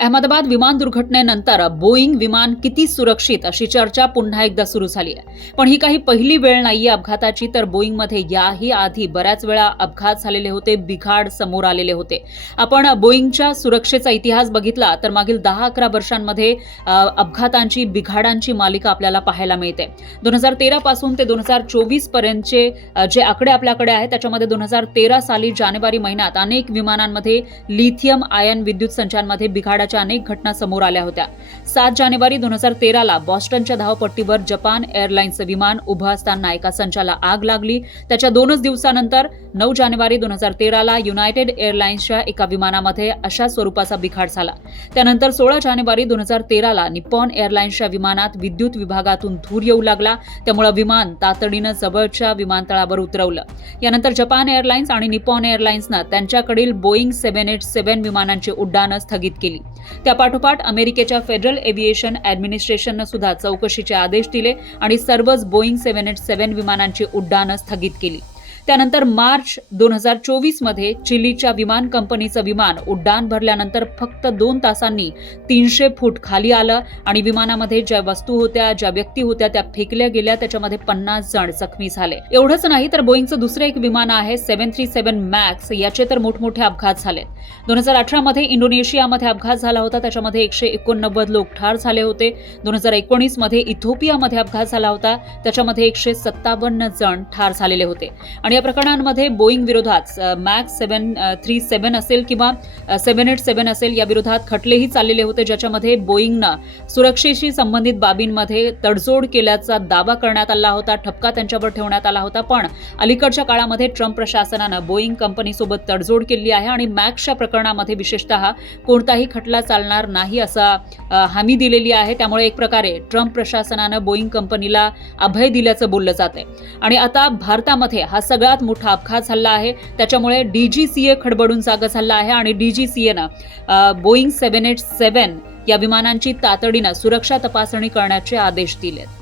अहमदाबाद विमान दुर्घटनेनंतर बोईंग विमान किती सुरक्षित अशी चर्चा पुन्हा एकदा सुरू झाली आहे. पण ही काही पहिली वेळ नाहीये अपघाताची, तर बोईंगमध्ये याही आधी बऱ्याच वेळा अपघात झालेले होते, बिघाड समोर आलेले होते. आपण बोईंगच्या सुरक्षेचा इतिहास बघितला तर मागील 10-11 वर्षांमध्ये अपघातांची, बिघाडांची मालिका आपल्याला पाहायला मिळते. 2013 पासून ते 2024 पर्यंतचे जे आकडे आपल्याकडे आहेत त्याच्यामध्ये 2013 साली जानेवारी महिन्यात अनेक विमानांमध्ये लिथियम आयन विद्युत संचांमध्ये बिघाडाच्या अनेक घटना समोर आल्या होत्या. 7 जानेवारी 2013ला बॉस्टनच्या धावपट्टीवर जपान एअरलाइन्सचं विमान उभं असताना एका संचाला आग लागली. त्याच्या 2 दिवसानंतर 9 जानेवारी 2013ला युनायटेड एअरलाइन्सच्या एका विमानामध्ये अशा स्वरूपाचा बिघाड झाला. त्यानंतर 16 जानेवारी 2013ला निप्पॉन एअरलाइन्सच्या विमानात विद्युत विभागातून धूर येऊ लागला, त्यामुळे विमान तातडीनं जवळच्या विमानतळावर उतरवलं. यानंतर जपान एअरलाइन्स आणि निप्पॉन एअरलाइन्सनं त्यांच्याकडील बोईंग 787 विमानांची उड्डाणं स्थगित केली. त्यापाठोपाठ अमेरिकेच्या फेडरल एव्हिएशन ॲडमिनिस्ट्रेशननं सुद्धा चौकशीचे आदेश दिले आणि सर्वच बोईंग 787 विमानांची उड्डाणं स्थगित केली. त्यानंतर मार्च 2024 मध्ये चिलीच्या विमान कंपनीचं विमान उड्डाण भरल्यानंतर फक्त 2 तासांनी 300 फूट खाली आलं आणि विमानामध्ये ज्या वस्तू होत्या, ज्या व्यक्ती होत्या त्या फेकल्या गेल्या. त्याच्यामध्ये 50 जण जखमी झाले. एवढंच नाही तर बोईंगचं दुसरं एक विमान आहे 737 मॅक्स, याचे तर मोठमोठे अपघात झाले. 2018 मध्ये इंडोनेशियामध्ये अपघात झाला होता, त्याच्यामध्ये 189 लोक ठार झाले होते. 2019 मध्ये इथिओपियामध्ये अपघात झाला होता, त्याच्यामध्ये 157 जण ठार झालेले होते. आणि या प्रकरणांमध्ये बोईंग विरोधात मॅक्स 737 असेल किंवा 787 असेल या विरोधात खटलेही चाललेले होते, ज्याच्यामध्ये बोईंगनं सुरक्षेशी संबंधित बाबींमध्ये तडजोड केल्याचा दावा करण्यात आला होता, ठपका त्यांच्यावर ठेवण्यात आला होता. पण अलीकडच्या काळामध्ये ट्रम्प प्रशासनानं बोईंग कंपनीसोबत तडजोड केली आहे आणि मॅक्सच्या प्रकरणामध्ये विशेषतः कोणताही खटला चालणार नाही असा हमी दिलेली आहे. त्यामुळे एक प्रकारे ट्रम्प प्रशासनानं बोईंग कंपनीला अभय दिल्याचं बोललं जातंय. आणि आता भारतामध्ये हा सगळ्यात मोठा अपघात झाला आहे, त्याच्यामुळे DGCA खडबडून जागा झाला आहे आणि DGCAनं बोईंग 787 या विमानांची तातडीनं सुरक्षा तपासणी करण्याचे आदेश दिलेत.